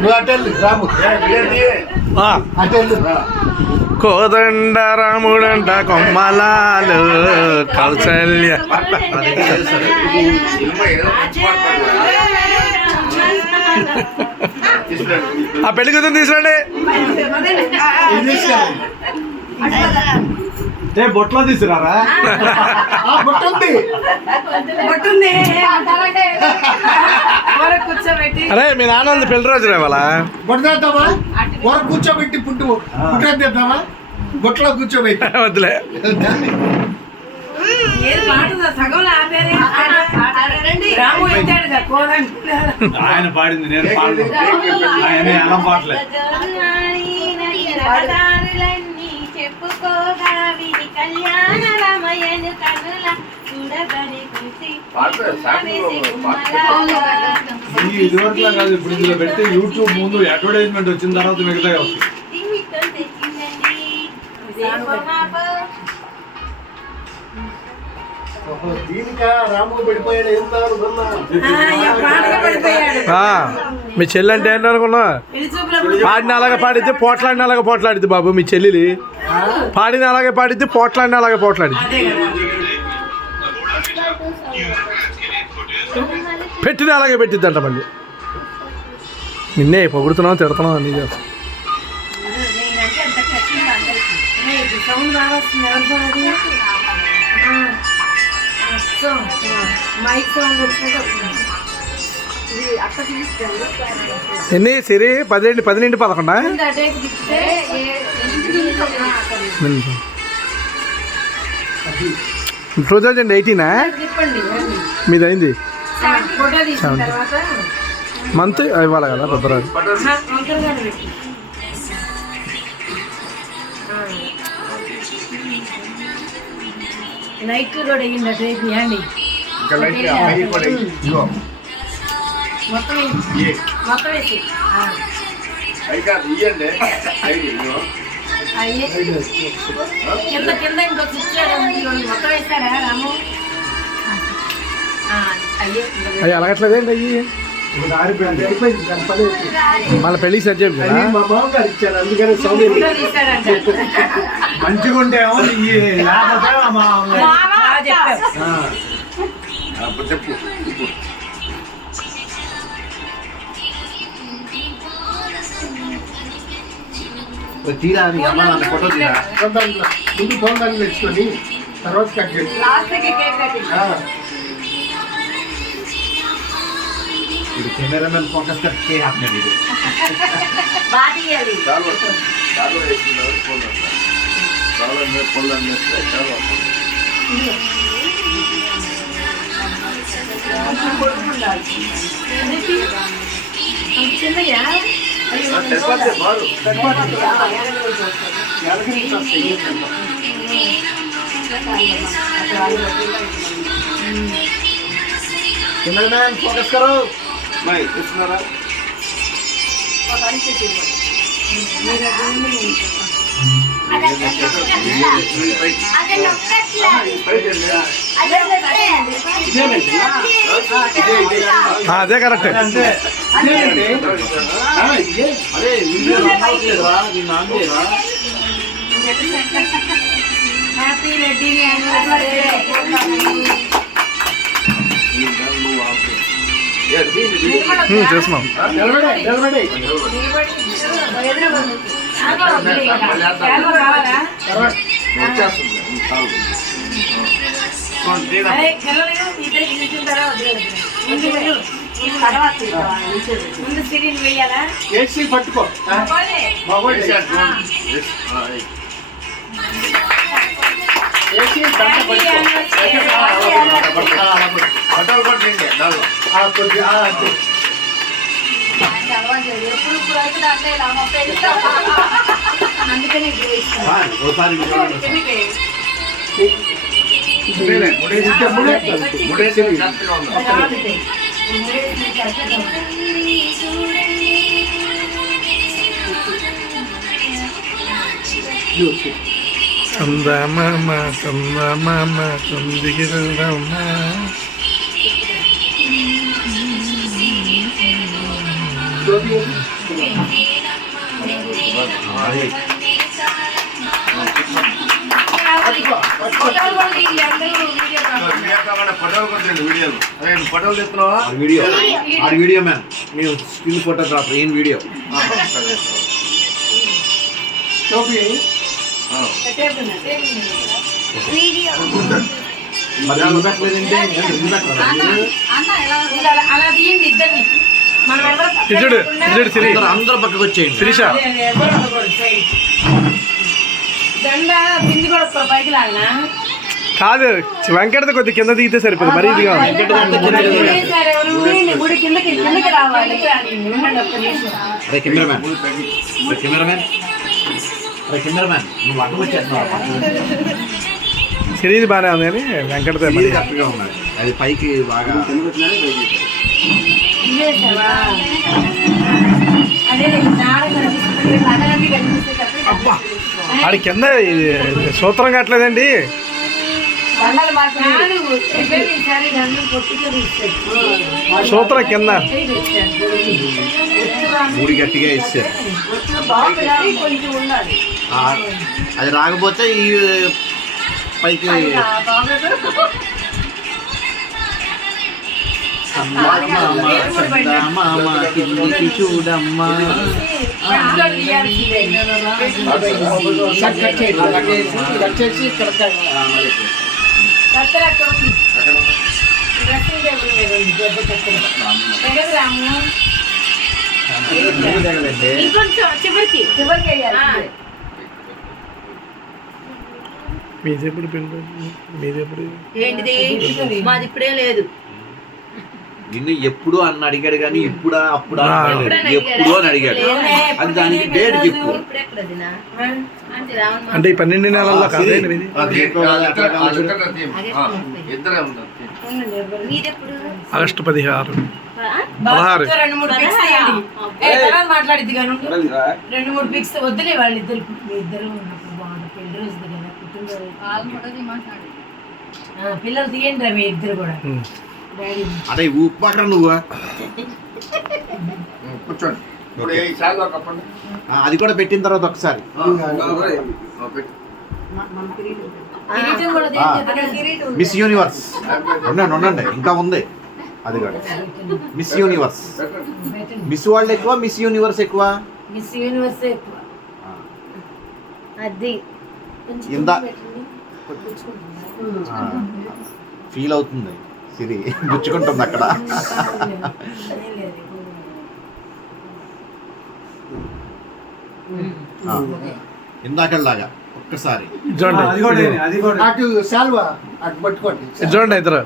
నువ్వు అటెల్లు రాము అటెల్లు. కోదండ రాముడంట కొమ్మలాలు కౌసల్య. ఆ పెళ్లి కూతురు తీసుకురండి. బొట్లో తీసుకురారా? అరే మీ నాన్న పెళ్లి రోజు రేవాలా బొట్టేద్దామా? కూర్చోబెట్టి పుట్టేద్దామా? బొట్లో కూర్చోబెట్టి వద్దులే. ఆయన పాడింది, నేను పాడను. ఆయన ఎలా పాడలేదు. ఇదివరకులా కాదు, ఇప్పుడు ఇందులో పెడితే యూట్యూబ్ ముందు అడ్వర్టైజ్మెంట్ వచ్చిన తర్వాత మిగతా వస్తుంది. మీ చెల్లి అంటే ఏంటి అనుకున్నా? పాడిన అలాగే పాడిద్ది, పోట్లాడిన అలాగే పోట్లాడిద్ది బాబు. మీ చెల్లిది పాడిన అలాగే పాడిద్ది, పోట్లాడిన అలాగే పోట్లాడిద్ది. పెట్టిన అలాగే పెట్టిద్ది అంట. మళ్ళీ నిన్నే పొగుడుతున్నావు, తిడుతున్నావు, అన్నీ చేస్తాం. ఎన్ని సిరి 10 నుండి 11 2018 మీది అయింది. మంత్ ఇవ్వాలి కదా ఫిబ్రవరి. నైట్ కూడా అయ్యిందండి. మొత్తం వేసి కింద కింద ఇంకో మొత్తం వేసాడా రాము? అవి అలాగట్లేదండి. అయ్యి మళ్ళీ పెళ్ళి సెట్ చేయాలి. మంచిగా ఉంటే చెప్పు. తీరా ఫోటో తీరా ముందు ఫోన్ దాన్ని తెచ్చుకొని తర్వాత కట్ చేసి ఇది కెమెరామెన్ ఫోకస్ करके आपने वीडियो कैमरामैन फोकस करो भाई इसमें అదే కరెక్ట్. Happy wedding anniversary. చేస్తున్నాం. ముందు సిరీని వేయాలా? పట్టుకో అందుకనే చందమామ చందమామ చందిగిరమ్మ ఫోటోలు కూడా తీయండి, అందరూ వీడియో కావాలి. వీడియో మ్యాన్ మేము స్టిల్ ఫోటోగ్రాఫర్ ఏం వీడియో టోపీ మరి ఎందుకు పెట్టలేదంటే అలా తీయండి ఇద్దరిని. మనం ఎవరో పక్కన ఇచ్చుడు లేకుండా ఇచ్చుడు సిరి అందరూ పక్కకు వచ్చేయండి శిరీష అదే, అదే, ఎవరో ఒకరు సైడ్. దండ బింది కూడా పైకి లాగినా కాదు వెంకటది కొద్ది కింద దిగితే సరిపోతుంది మరీ ఇదిగా ఉంది. సరే, ఎవరు ఊరిని గుడి కిందకి రావాలి. ఉండండి ఒక్క నిమిషం. అరే కెమెరామ్యాన్ నువ్వు అడ్డం వచ్చేస్తున్నావు సిరీది బాగానే ఉంది కానీ వెంకటదే మరి కరెక్ట్గా ఉన్నాడు అది పైకి బాగా ఇదేసావా? అదే నార కనిపిస్తుంది, అడగండి కనిపిస్తే అబ్బా ఆడి కింద ఇది సూత్రం కట్టలేదండి. దండలు మాత్రం ఈసారి దండలు పొట్టిగా తీసుకొచ్చి సూత్రం కింద మూడి గట్టిగా ఇస్తారు బాగుండాలి, కొంచెం ఉండాలి. అది రాకపోతే ఈ పైకి కిందికి చూడమ్మా కట్ చేసి ఇక్కడ ఇంకొంచెం చివరికి వేయాలి. మీదెప్పుడు పెళ్ళి మీదెప్పుడు ఏంటిది? మాది ఇప్పుడే లేదు. నిన్ను ఎప్పుడు అన్న అడిగాడు కానీ ఇప్పుడా అప్పుడా అని అడగలేదు. ఎప్పుడు అని అడిగాడు అది దానికి డేట్ చెప్పు అంటే ఈ 12 నెలల్లో కాదండి ఇది ఇద్దరే ఉన్నారు. ఆగస్టు 16 రెండు మూడు పిక్స్ తీయండి. తర్వాత మాట్లాడిద్ది కానీ 2-3 పిక్స్ వద్దులే. వాళ్ళిద్దరు మీ ఇద్దరు ఉన్నప్పుడు బాగుంటుంది. పెళ్లి రోజు కదా, పుట్టినరోజు పిల్లలు తీయండి రా మీ ఇద్దరు కూడా. డాడీ అదే ఉప్పు అక్కడ నువ్వు కూర్చోండి. ఇప్పుడు ఈ శాలువా కప్పండి. అది కూడా పెట్టిన తర్వాత ఒకసారి పెట్టు. కిరీటం కూడా తీయండి. మిస్ యూనివర్స్ ఉండండి ఇంకా ఉంది అది కూడా మిస్ యూనివర్స్ మిస్ వరల్డ్ ఎక్కువ మిస్ యూనివర్స్ ఎక్కువ మిస్ యూనివర్స్ ఎక్కువ. అది ఇందా ఫీల్ అవుతుంది సిరి గుచ్చుకుంటుంది అక్కడ ఇందాకలాగా ఒక్కసారి చూడండి అటు శాలువా అటు పట్టుకోండి. చూడండి ఇద్దరు